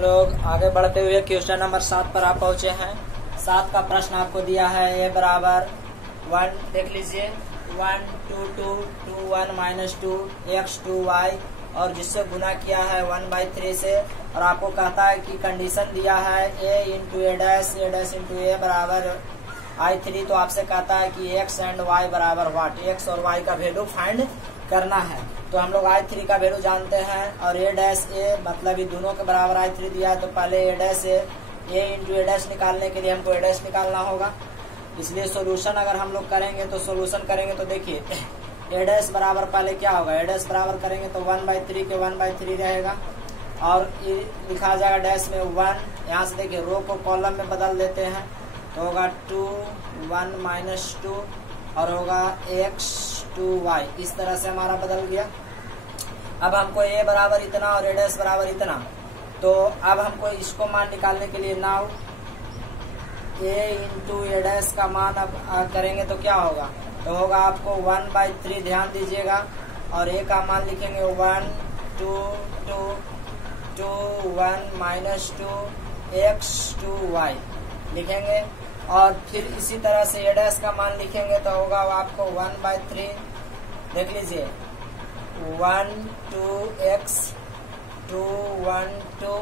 लोग आगे बढ़ते हुए क्वेश्चन नंबर 7 पर आप पहुंचे हैं। 7 का प्रश्न आपको दिया है ए बराबर 1, देख लीजिए 1 2 2 2 1 माइनस 2 x 2 y और जिससे गुना किया है 1/3 से, और आपको कहता है कि कंडीशन दिया है a into A dash into A बराबर I3। तो आपसे कहता है कि x एंड y बराबर व्हाट, x और y का वैल्यू फाइंड करना है। तो हम लोग I3 का वैल्यू जानते हैं और a डैश a मतलब ये दोनों के बराबर I3 दिया है, तो पहले a dash a into A dash निकालने के लिए हमको a डैश निकालना होगा। इसलिए सोल्यूशन अगर हम लोग करेंगे तो सोल्यूशन करेंगे तो देखिए a डैश बराबर पहले क्या होगा, a डैश बराबर करेंगे तो 1/3 के 1/3 रहेगा और ये लिखा जाएगा डैश में 1। यहाँ से देखिए रो को कॉलम में बदल देते हैं तो होगा 2 1 माइनस 2 और होगा x 2y। इस तरह से हमारा बदल गया। अब हमको a बराबर इतना और a डैश बराबर इतना, तो अब हमको इसको मान निकालने के लिए now a into A dash का मान अब करेंगे तो क्या होगा, तो होगा आपको 1/3, ध्यान दीजिएगा, और a का मान लिखेंगे 1 2 2 2 1 माइनस 2 x 2y लिखेंगे, और फिर इसी तरह से ए डैश का मान लिखेंगे तो होगा आपको 1/3, देख लीजिए 1 2 x 2 1 2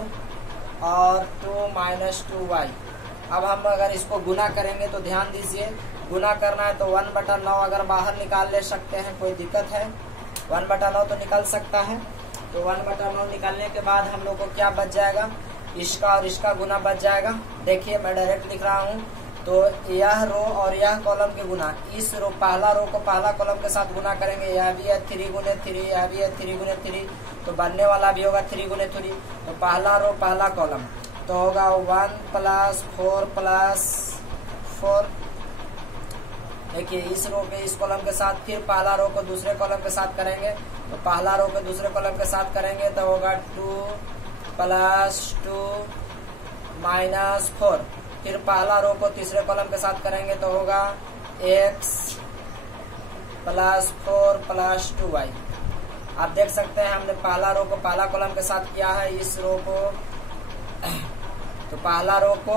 और 2 माइनस 2y। अब हम अगर इसको गुना करेंगे तो ध्यान दीजिए, गुना करना है तो 1/9 अगर बाहर निकाल ले सकते हैं, कोई दिक्कत है, 1/9 तो निकल सकता है। तो 1/9 निकालने के बाद हम लोग को क्या बच जाएगा, इसका और इसका गुना बच जाएगा। देखिए मैं डायरेक्ट लिख रहा हूँ, तो यह रो और यह कॉलम के गुना, इस रो पहला रो को पहला कॉलम के साथ गुना करेंगे, यह भी है 3 गुने 3, यह भी है 3 गुने 3, तो बनने वाला भी होगा 3 गुने 3। तो पहला रो पहला कॉलम तो होगा 1 + 4 + 4। देखिए इस रो के इस कॉलम के साथ फिर पहला रो को दूसरे कॉलम के साथ करेंगे, तो पहला रो को दूसरे कॉलम के साथ करेंगे तो होगा 2 + 2 माइनस 4। फिर पहला रो को तीसरे कॉलम के साथ करेंगे तो होगा x + 4 + 2y। आप देख सकते हैं हमने पहला रो को पहला कॉलम के साथ किया है, इस रो को तो पहला रो को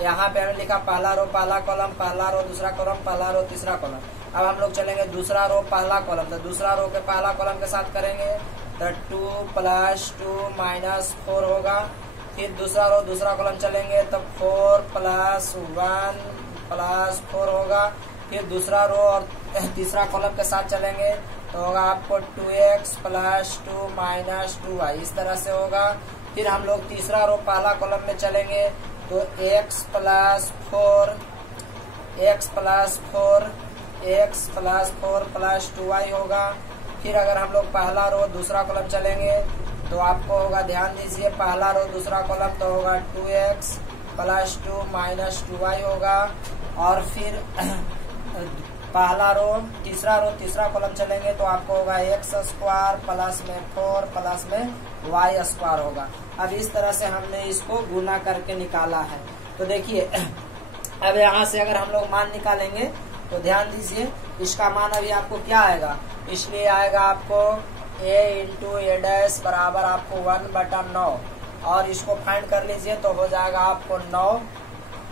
यहाँ पे हमने लिखा पहला रो पहला कॉलम, पहला रो दूसरा कॉलम, पहला रो तीसरा कॉलम। अब हम लोग चलेंगे दूसरा रो पहला कॉलम, तो दूसरा रो के पहला कॉलम के साथ करेंगे तो 2 + 2 माइनस 4 होगा। फिर दूसरा रो दूसरा कॉलम चलेंगे तो 4 + 1 + 4 होगा। फिर दूसरा रो और तीसरा कॉलम के साथ चलेंगे तो होगा आपको 2x + 2 माइनस 2y, इस तरह से होगा। फिर हम लोग तीसरा रो पहला कॉलम में चलेंगे तो x + 4 + 2y होगा। फिर अगर हम लोग पहला रो दूसरा कॉलम चलेंगे तो आपको होगा, ध्यान दीजिए, पहला रो दूसरा कॉलम तो होगा 2x + 2 माइनस 2y होगा। और फिर पहला रो तीसरा कॉलम चलेंगे तो आपको होगा x² प्लस में 4 प्लस में y² होगा। अब इस तरह से हमने इसको गुना करके निकाला है। तो देखिए अब यहाँ से अगर हम लोग मान निकालेंगे तो ध्यान दीजिए, इसका मान अभी आपको क्या आएगा, इसलिए आएगा आपको a इंटू ए डैश बराबर आपको 1/9, और इसको फाइंड कर लीजिए तो हो जाएगा आपको 9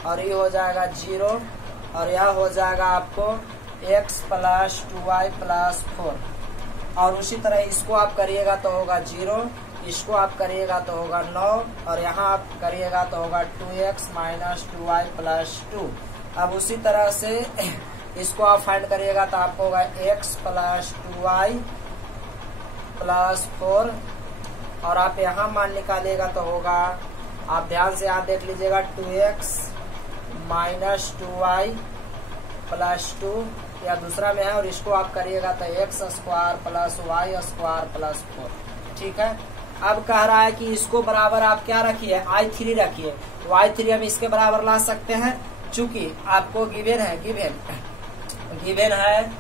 और ये हो जाएगा 0 और यह हो जाएगा आपको x + 2y + 4। और उसी तरह इसको आप करिएगा तो होगा 0, इसको आप करिएगा तो होगा 9 और यहाँ आप करिएगा तो होगा 2x - 2y + 2। अब उसी तरह से इसको आप फाइंड करिएगा तो आपको होगा x + 2y + 4, और आप यहाँ मान निकालिएगा तो होगा, आप ध्यान से यहाँ देख लीजिएगा 2x - 2y + 2, या दूसरा में है, और इसको आप करिएगा तो x² + y² + 4। ठीक है। अब कह रहा है कि इसको बराबर आप क्या रखिए, I3 रखिए, तो I3 हम इसके बराबर ला सकते हैं, चूंकि आपको गिवन है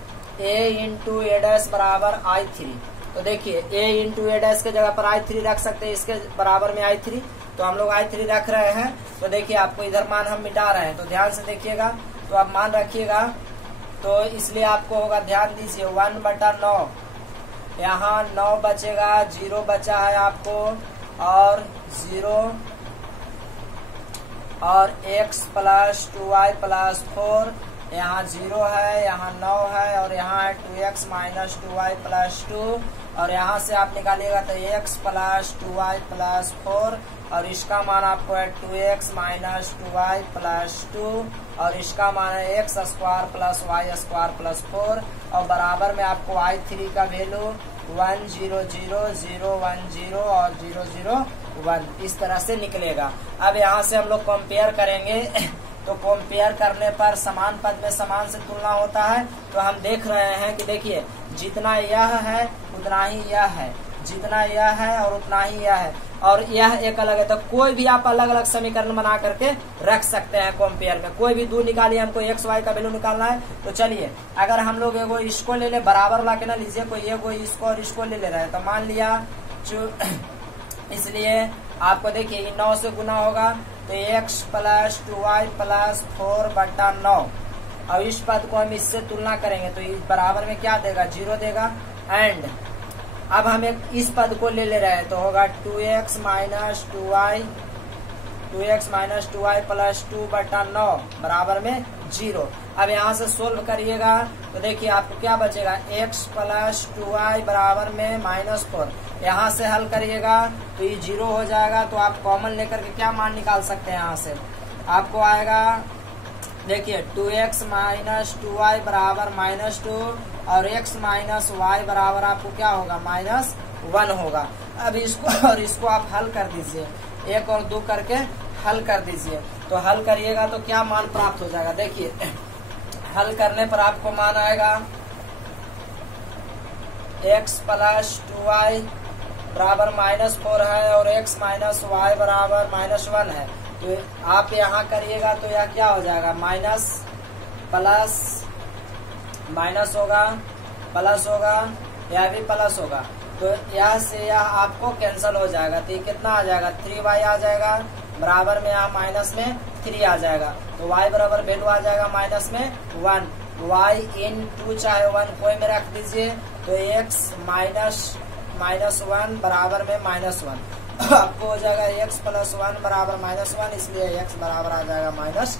a इंटू ए डैश बराबर I3। तो देखिए a इंटू ए डैश के जगह पर I3 रख सकते हैं, इसके बराबर में I3, तो हम लोग I3 रख रहे हैं। तो देखिए आपको इधर मान हम मिटा रहे हैं, तो ध्यान से देखिएगा, तो आप मान रखिएगा, तो इसलिए आपको होगा, ध्यान दीजिए 1/9, यहाँ 9 बचेगा, 0 बचा है आपको, और 0 और x प्लस 2y प्लस 4, यहाँ 0 है, यहाँ 9 है और यहाँ है 2x माइनस 2y प्लस 2, और यहाँ से आप निकालिएगा तो x प्लस 2y प्लस 4 और इसका मान आपको है 2x माइनस 2y प्लस 2 और इसका मान है x square plus y square plus 4 और बराबर में आपको y3 का वैल्यू 1 0 0 0 1 0 और 0 0 1 इस तरह से निकलेगा। अब यहाँ से हम लोग कंपेयर करेंगे तो कंपेयर करने पर समान पद में समान से तुलना होता है। तो हम देख रहे हैं कि देखिए जितना यह है उतना ही यह है, जितना यह है और उतना ही यह है और यह एक अलग है। तो कोई भी आप अलग अलग समीकरण बना करके रख सकते हैं कंपेयर में। कोई भी दूर निकालिए, हमको एक्स वाई का वैल्यू निकालना है तो चलिए अगर हम लोग एगो इसको ले ले बराबर ला के ना लीजिए, कोई इसको और इसको ले रहा है तो मान लिया इसलिए आपको देखिए 9 से गुना होगा तो x प्लस 2y प्लस 4 बटा 9। अब इस पद को हम इससे तुलना करेंगे तो इस बराबर में क्या देगा 0 देगा। एंड अब हम एक इस पद को ले रहे हैं तो होगा 2x माइनस 2y प्लस 2 बटा 9 बराबर में 0। अब यहाँ से सोल्व करिएगा तो देखिए आपको क्या बचेगा x प्लस 2y बराबर में -4। यहाँ से हल करिएगा तो ये 0 हो जाएगा तो आप कॉमन लेकर के क्या मान निकाल सकते हैं। यहाँ से आपको आएगा देखिए 2x माइनस 2y बराबर -2 और x माइनस y बराबर आपको क्या होगा -1 होगा। अब इसको और इसको आप हल कर दीजिए, 1 और 2 करके हल कर दीजिए तो हल करिएगा तो क्या मान प्राप्त हो जाएगा। देखिए हल करने पर आपको मान आएगा x प्लस 2y बराबर -4 है और x माइनस y बराबर -1 है। तो आप यहाँ करिएगा तो यह क्या हो जाएगा माइनस प्लस माइनस होगा, प्लस होगा, यह भी प्लस होगा तो यह से यह आपको कैंसिल हो जाएगा। तो ये कितना आ जाएगा 3y आ जाएगा बराबर में यहाँ माइनस में 3 आ जाएगा तो y बराबर वैल्यू आ जाएगा माइनस में 1। y इन 2 चाहे 1 कोई में रख दीजिए तो x माइनस 1 बराबर में -1 आपको हो जाएगा x प्लस 1 बराबर -1 इसलिए x बराबर आ जाएगा -2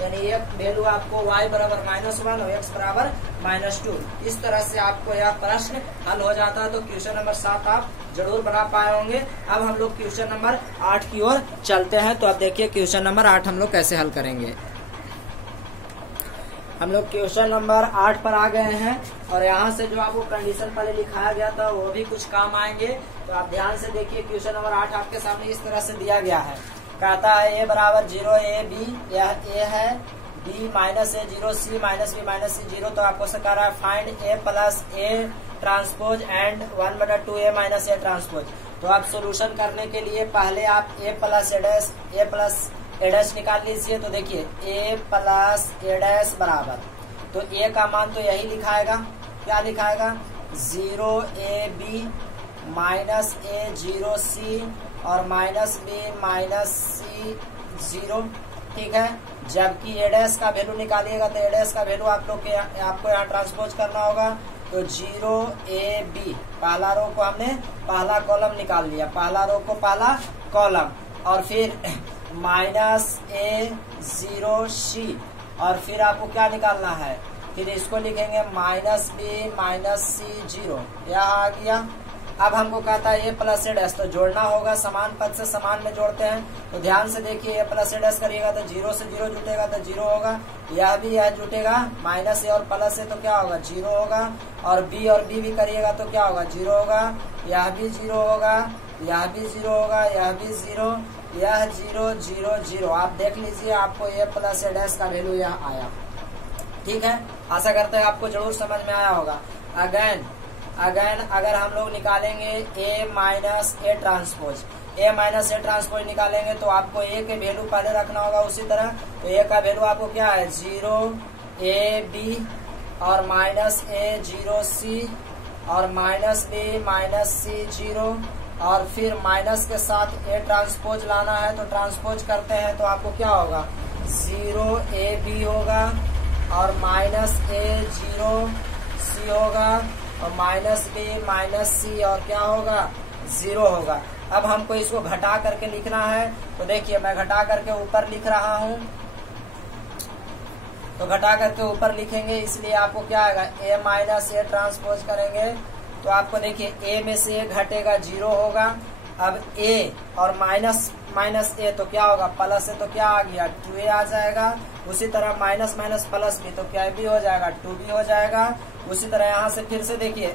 यानी एक वैल्यू आपको y बराबर -1 और x बराबर -2। इस तरह से आपको यह प्रश्न हल हो जाता है। तो क्वेश्चन नंबर 7 आप जरूर बना पाए होंगे। अब हम लोग क्वेश्चन नंबर 8 की ओर चलते हैं। तो अब देखिए क्वेश्चन नंबर 8 हम लोग कैसे हल करेंगे। हम लोग क्वेश्चन नंबर 8 पर आ गए हैं और यहाँ से जो आपको कंडीशन पहले लिखाया गया था वो भी कुछ काम आएंगे। तो आप ध्यान से देखिए क्वेश्चन नंबर 8 आपके सामने इस तरह से दिया गया है। कहता है a बराबर 0 a b, यह a है, b minus a 0 c minus b minus c 0। तो आपको से कह रहा है find a plus a transpose and 1/2 a minus a transpose. तो आप सोल्यूशन करने के लिए पहले आप a प्लस a डैश निकाल लीजिए। तो देखिए a प्लस a डैश बराबर तो a का मान तो यही लिखाएगा, क्या लिखाएगा 0 a b minus a 0 c और माइनस b माइनस c 0, ठीक है। जबकि a डैश का वैल्यू निकालिएगा तो a डैश का वैल्यू आपको यहाँ ट्रांसपोज करना होगा। तो 0 a b पहला रो को हमने पहला कॉलम निकाल लिया, पहला रो को पहला कॉलम और फिर माइनस a 0 c और फिर आपको क्या निकालना है, फिर इसको लिखेंगे माइनस b माइनस c 0, यह आ गया। अब हमको कहता है a प्लस a डैश तो जोड़ना होगा, समान पद से समान में जोड़ते हैं। तो ध्यान से देखिए a प्लस a डैश करिएगा तो 0 से 0 जुटेगा तो 0 होगा, यह भी यह जुटेगा माइनस a और प्लस a तो क्या होगा 0 होगा और b भी करिएगा तो क्या होगा 0 होगा, यह भी 0 होगा, यह भी 0 होगा, यह भी 0, यह 0 0 0। आप देख लीजिए आपको a प्लस a डैश का वैल्यू यह आया, ठीक है। आशा करते हैं आपको जरूर समझ में आया होगा। अगेन अगर हम लोग निकालेंगे a माइनस a ट्रांसपोज निकालेंगे तो आपको a के वैल्यू पहले रखना होगा उसी तरह। तो a का वैल्यू आपको क्या है 0 a b और माइनस a 0 c और माइनस b माइनस c 0 और फिर माइनस के साथ a ट्रांसपोज लाना है तो ट्रांसपोज करते हैं तो आपको क्या होगा 0 a b होगा और माइनस a 0 c होगा और माइनस b माइनस c और क्या होगा 0 होगा। अब हमको इसको घटा करके लिखना है। तो देखिए मैं घटा करके ऊपर लिख रहा हूँ। तो घटा करके ऊपर लिखेंगे, इसलिए आपको क्या आएगा, ए माइनस ए ट्रांसपोज करेंगे तो आपको देखिए ए में से ए घटेगा 0 होगा। अब ए और माइनस माइनस ए तो क्या होगा, प्लस ए तो क्या आ गया 2a आ जाएगा। उसी तरह माइनस माइनस प्लस भी तो क्या भी हो जाएगा 2b हो जाएगा। उसी तरह यहाँ से फिर से देखिए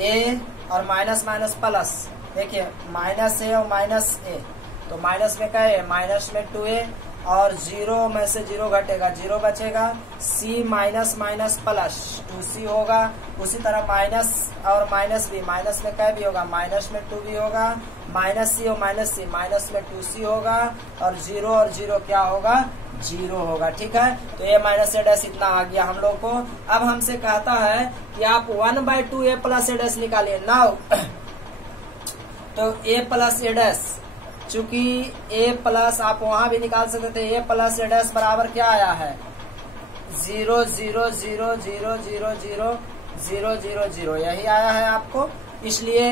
ए और माइनस माइनस प्लस, देखिए माइनस ए और माइनस ए, तो माइनस में क्या है, माइनस में 2a और 0 में से 0 घटेगा 0 बचेगा। c minus minus plus 2c होगा। उसी तरह माइनस और माइनस भी, माइनस में क्या भी होगा, माइनस में 2b होगा। माइनस c और माइनस c, माइनस में 2c होगा और 0 क्या होगा, 0 होगा। ठीक है, तो a माइनस ए डैश इतना आ गया हम लोग को। अब हमसे कहता है कि आप 1/2 a प्लस ए डैश निकालिए। नाउ तो a प्लस ए डैश, चूंकि a प्लस आप वहां भी निकाल सकते थे, a प्लस ए डैश बराबर क्या आया है 0 0 0 0 0 0 0 0 0, यही आया है आपको। इसलिए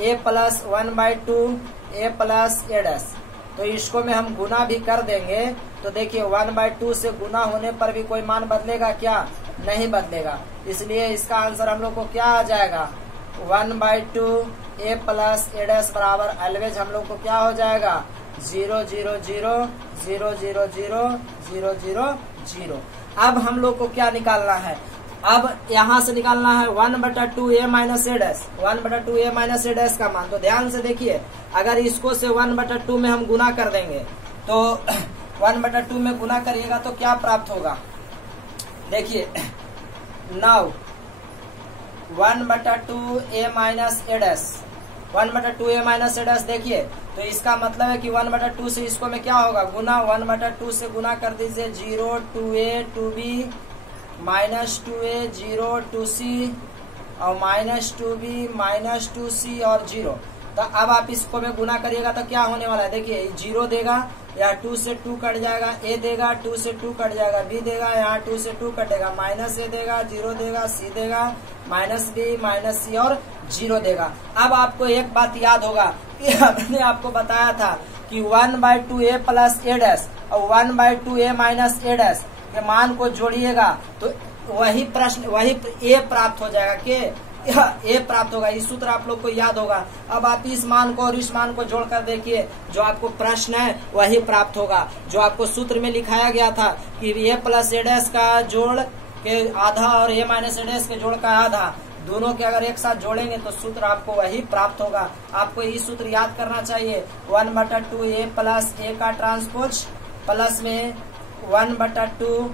a plus 1/2 a plus A dash, तो इसको में हम गुना भी कर देंगे तो देखिए 1/2 से गुना होने पर भी कोई मान बदलेगा क्या, नहीं बदलेगा। इसलिए इसका आंसर हम लोग को क्या आ जाएगा 1/2 a प्लस ए डैश बराबर ऑलवेज हम लोग को क्या हो जाएगा 0 0 0 0 0 0 0 0 0। अब हम लोग को क्या निकालना है, अब यहाँ से निकालना है 1/2 a minus A dash, 1/2 a minus A dash का मान। तो ध्यान से देखिए, अगर इसको से 1/2 में हम गुना कर देंगे तो 1/2 में गुना करिएगा तो क्या प्राप्त होगा, देखिए now 1/2 a minus A dash, 1/2 a minus A dash, देखिए तो इसका मतलब है कि 1/2 से इसको में क्या होगा गुना, 1/2 से गुना कर दीजिए 0 2a 2b minus 2a 0 2c और माइनस 2b माइनस 2c और 0। तो अब आप इसको में गुना करिएगा तो क्या होने वाला है, देखिए 0 देगा, यहाँ 2 से 2 कट जाएगा, a देगा 2 से 2 कट जाएगा, b देगा, यहाँ 2 से 2 कटेगा, माइनस a देगा 0 देगा, c देगा माइनस b माइनस c और 0 देगा। अब आपको एक बात याद होगा कि हमने आपको बताया था कि 1/2 a प्लस ए डैश और 1/2 a माइनस ए डैश के मान को जोड़िएगा तो वही प्रश्न वही a प्राप्त हो जाएगा के a प्राप्त होगा। इस सूत्र आप लोग को याद होगा। अब आप इस मान को और इस मान को जोड़कर देखिए, जो आपको प्रश्न है वही प्राप्त होगा, जो आपको सूत्र में लिखाया गया था कि a प्लस ए डैश का जोड़ के आधा और a माइनस ए डैश के जोड़ का आधा, दोनों के अगर एक साथ जोड़ेंगे तो सूत्र आपको वही प्राप्त होगा। आपको ये सूत्र याद करना चाहिए, 1/2 a प्लस a का ट्रांसपोज प्लस में 1/2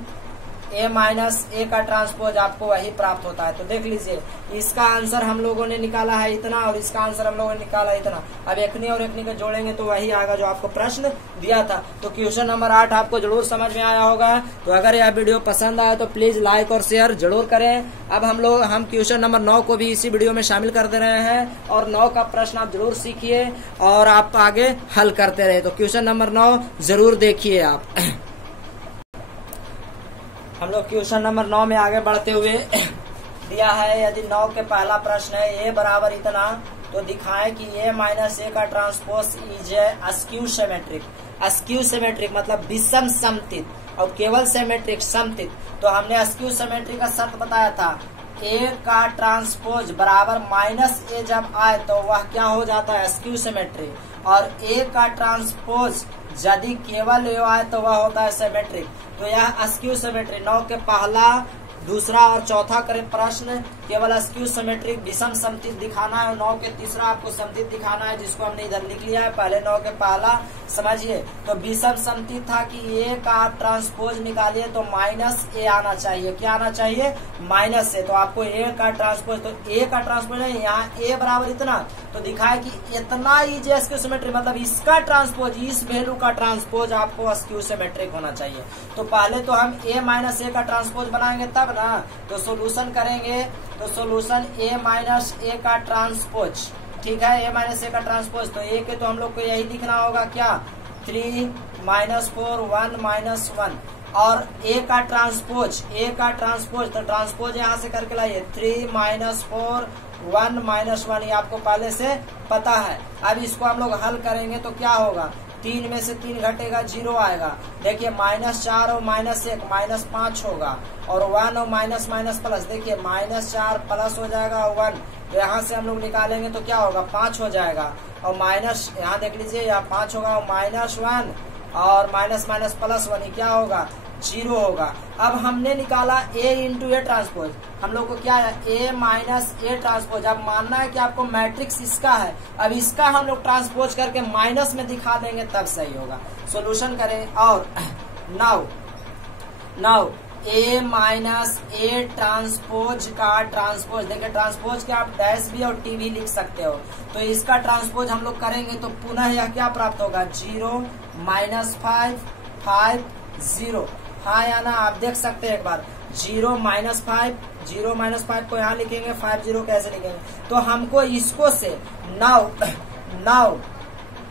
a माइनस a का ट्रांसपोज, आपको वही प्राप्त होता है। तो देख लीजिए, इसका आंसर हम लोगों ने निकाला है इतना और इसका आंसर हम लोगों ने निकाला है इतना। अब एकनी और एकनी को जोड़ेंगे तो वही आएगा जो आपको प्रश्न दिया था। तो क्वेश्चन नंबर 8 आपको जरूर समझ में आया होगा। तो अगर यह वीडियो पसंद आया तो प्लीज लाइक और शेयर जरूर करें। अब हम क्वेश्चन नंबर 9 को भी इसी वीडियो में शामिल कर दे रहे हैं और 9 का प्रश्न आप जरूर सीखिए और आप आगे हल करते रहे। तो क्वेश्चन नंबर 9 जरूर देखिए आप। हम लोग क्वेश्चन नंबर 9 में आगे बढ़ते हुए दिया है, यदि 9 के पहला प्रश्न है a बराबर इतना तो दिखाएं कि a माइनस a का transpose is askew symmetric. Askew symmetric मतलब विषम समतित और केवल सिमेट्रिक समतित। तो हमने अस्क्यू सिमेट्रिक का शर्त बताया था, a का ट्रांसपोज बराबर माइनस a जब आए तो वह क्या हो जाता है अस्क्यू सिमेट्रिक, और a का ट्रांसपोज यदि केवल a आए तो वह होता है सिमेट्रिक। तो यह अस्क्यू सिमेट्रिक 9 के पहला दूसरा और चौथा करे प्रश्न केवल अस्क्यू सिमेट्रिक विषम समतित दिखाना है और 9 के तीसरा आपको समतित दिखाना है, जिसको हमने इधर लिख लिया है। पहले 9 के पहला समझिए, तो विषम समतित था कि a का आप ट्रांसपोज निकालिए तो माइनस a आना चाहिए। क्या आना चाहिए? Minus a। तो आपको a का ट्रांसपोज, तो a का ट्रांसपोज है यहाँ a बराबर इतना, तो दिखाए कि इतना इज अस्क्यू सिमेट्रिक मतलब इसका ट्रांसपोज, इस वैल्यू का ट्रांसपोज आपको अस्क्यू सिमेट्रिक होना चाहिए। तो पहले तो हम a माइनस a का ट्रांसपोज बनाएंगे तब ना, तो सोल्यूशन करेंगे तो सोल्यूशन a माइनस a का ट्रांसपोज, ठीक है, a माइनस a का ट्रांसपोज। तो a के तो हम लोग को यही लिखना होगा क्या 3 माइनस 4 1 माइनस 1, और a का ट्रांसपोज तो ट्रांसपोज यहाँ से करके लाइए 3 माइनस 4 1 - 1 ये आपको पहले से पता है। अब इसको हम लोग हल करेंगे तो क्या होगा, 3 में से 3 घटेगा 0 आएगा। देखिए -4 और -1 -5 होगा, और 1 और माइनस माइनस प्लस, देखिए -4 प्लस हो जाएगा 1, तो यहाँ से हम लोग निकालेंगे तो क्या होगा 5 हो जाएगा, और माइनस यहाँ देख लीजिए यहाँ 5 होगा, और -1 और माइनस माइनस प्लस 1 क्या होगा 0 होगा। अब हमने निकाला A इंटू ए ट्रांसपोज, हम लोग को क्या है A माइनस ए ट्रांसपोज। अब मानना है कि आपको मैट्रिक्स इसका है, अब इसका हम लोग ट्रांसपोज करके माइनस में दिखा देंगे तब सही होगा। सोल्यूशन करें और now A minus A transpose का ट्रांसपोज, देखिए ट्रांसपोज के आप डैश भी और टी भी लिख सकते हो, तो इसका ट्रांसपोज हम लोग करेंगे तो पुनः यह क्या प्राप्त होगा 0 -5 5 0। हाँ या ना, आप देख सकते हैं एक बार 0 - 5 को यहाँ लिखेंगे, 5 0 कैसे लिखेंगे, तो हमको इसको से नाउ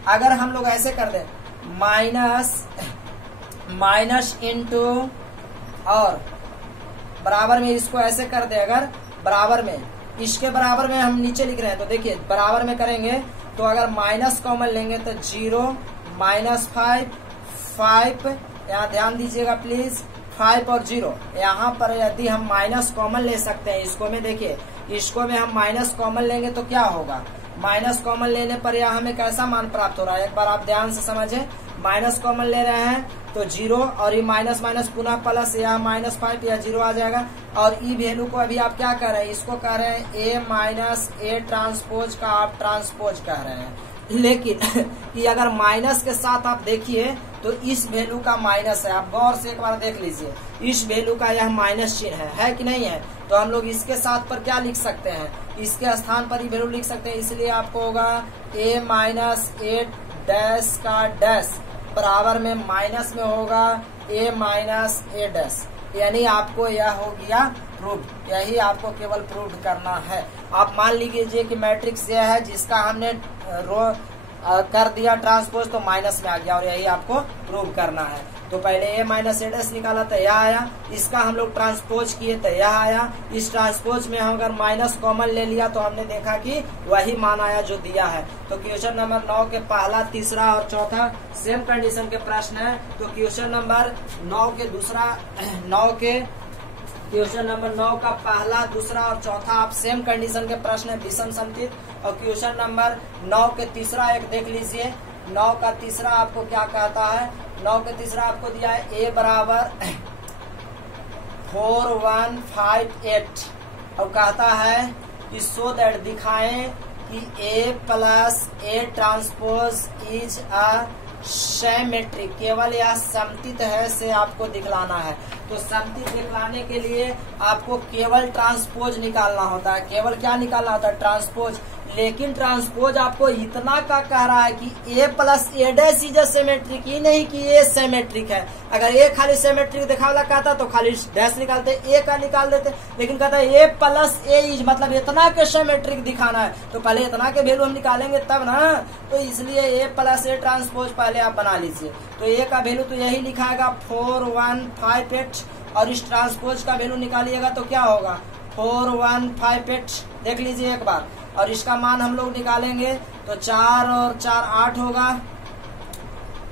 अगर हम लोग ऐसे कर दे माइनस इंटू और बराबर में इसको ऐसे कर दे, अगर बराबर में इसके बराबर में हम नीचे लिख रहे हैं तो देखिए बराबर में करेंगे तो अगर माइनस कॉमन लेंगे तो 0 -5 5, यहाँ ध्यान दीजिएगा प्लीज 5 और 0, यहाँ पर यदि हम माइनस कॉमन ले सकते हैं इसको में, देखिए इसको में हम माइनस कॉमन लेंगे तो क्या होगा, माइनस कॉमन लेने पर यहाँ हमें कैसा मान प्राप्त हो रहा है, एक बार आप ध्यान से समझे। माइनस कॉमन ले रहे हैं तो 0, और ये माइनस माइनस पुनः प्लस, यहाँ -5 या 0 आ जाएगा। और ई वैल्यू को अभी आप क्या कर रहे हैं, इसको कह रहे हैं A माइनस ए ट्रांसपोज का आप ट्रांसपोज कह रहे हैं, लेकिन कि अगर माइनस के साथ आप देखिए तो इस वैल्यू का माइनस है, आप गौर से एक बार देख लीजिए, इस वैल्यू का यह माइनस चिन्ह है कि नहीं है, तो हम लोग इसके साथ पर क्या लिख सकते हैं, इसके स्थान पर ही वैल्यू लिख सकते हैं, इसलिए आपको होगा A माइनस ए डैश का डैश बराबर में माइनस में होगा A माइनस ए डैश, यानी आपको यह हो गया प्रूव, यही आपको केवल प्रूव करना है। आप मान लीजिए कि मैट्रिक्स यह है जिसका हमने रो कर दिया ट्रांसपोज तो माइनस में आ गया, और यही आपको प्रूव करना है। तो पहले A माइनस ए डैश निकाला तो यह आया, इसका हम लोग ट्रांसपोज किए तो यह आया, इस ट्रांसपोज में हम अगर माइनस कॉमन ले लिया तो हमने देखा कि वही मान आया जो दिया है। तो क्वेश्चन नंबर 9 के पहला, तीसरा और चौथा सेम कंडीशन के प्रश्न है। तो क्वेश्चन नंबर 9 का पहला, दूसरा और चौथा आप सेम कंडीशन के प्रश्न है, विषम समतित। और क्वेश्चन नंबर 9 के तीसरा एक देख लीजिए, 9 का तीसरा आपको क्या कहता है, 9 के तीसरा आपको दिया है A बराबर 4 1 5 8, और कहता है कि सो दैट दिखाएं कि A plus A transpose is a symmetric, केवल यह समतित है से आपको दिखलाना है। तो समतित दिखलाने के लिए आपको केवल ट्रांसपोज निकालना होता है, केवल क्या निकालना होता है ट्रांसपोज। लेकिन ट्रांसपोज आपको इतना का कह रहा है कि A plus A dash is symmetric, ही नहीं कि A सिमेट्रिक है। अगर A खाली सिमेट्रिक दिखावला कहता तो खाली डैश निकालते, A का निकाल देते, लेकिन कहता है A प्लस ए इज मतलब इतना के सिमेट्रिक दिखाना है, तो पहले इतना के वैल्यू हम निकालेंगे तब ना, तो इसलिए A प्लस ए ट्रांसपोज पहले आप बना लीजिए। तो A का वैल्यू तो यही लिखाएगा 4 1 5 8, और इस ट्रांसपोज का वैल्यू निकालिएगा तो क्या होगा 4 1 5 8, देख लीजिए एक बार। और इसका मान हम लोग निकालेंगे तो 4 और 4 8 होगा,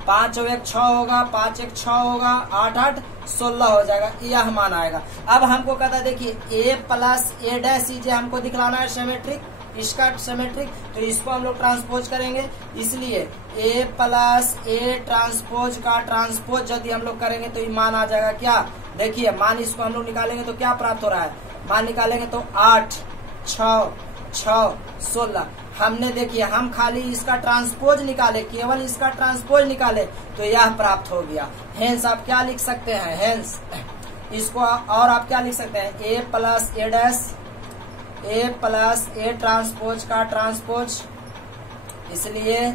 5 और 1 6 होगा, 5 1 6 होगा, 8 8 16 हो जाएगा, यह मान आएगा। अब हमको कहता है देखिए A plus A dash is हमको दिखलाना है सिमेट्रिक, इसका सिमेट्रिक, तो इसको हम लोग ट्रांसपोज करेंगे, इसलिए A प्लस ए ट्रांसपोज का ट्रांसपोज यदि हम लोग करेंगे तो ये मान आ जाएगा क्या, देखिए मान इसको हम लोग निकालेंगे तो क्या प्राप्त हो रहा है, मान निकालेंगे तो 8 6 6 16। हमने देखिए हम खाली इसका ट्रांसपोज निकाले, केवल इसका ट्रांसपोज निकाले तो यह प्राप्त हो गया। हेंस आप क्या लिख सकते हैं, हेंस इसको और आप क्या लिख सकते हैं A plus A dash, A plus A transpose का ट्रांसपोज, इसलिए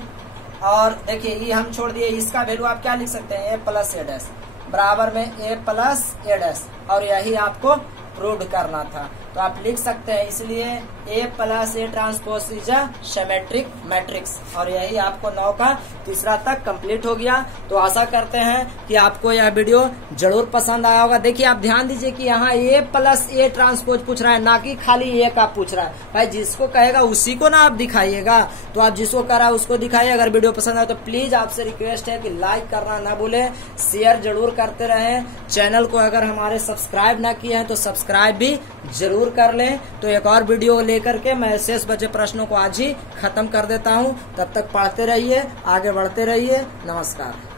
और देखिए ये हम छोड़ दिए, इसका वैल्यू आप क्या लिख सकते हैं A प्लस ए डैश बराबर में A प्लस ए डैश, और यही आपको प्रूव करना था। तो आप लिख सकते हैं, इसलिए A plus A transpose is a symmetric matrix. और यही आपको 9 का तीसरा तक कंप्लीट हो गया। तो आशा करते हैं कि आपको यह वीडियो जरूर पसंद आया होगा। देखिए आप ध्यान दीजिए कि यहाँ A प्लस A ट्रांसपोज पूछ रहा है, ना कि खाली A का पूछ रहा है। भाई जिसको कहेगा उसी को ना आप दिखाइएगा, तो आप जिसको कह रहा है उसको दिखाइए। अगर वीडियो पसंद आए तो प्लीज आपसे रिक्वेस्ट है कि लाइक करना ना भूले, शेयर जरूर करते रहें। चैनल को अगर हमारे सब्सक्राइब ना किए हैं तो सब्सक्राइब भी जरूर कर लें। तो एक और वीडियो लेकर के मैं शेष बचे प्रश्नों को आज ही खत्म कर देता हूं। तब तक पढ़ते रहिए, आगे बढ़ते रहिए। नमस्कार।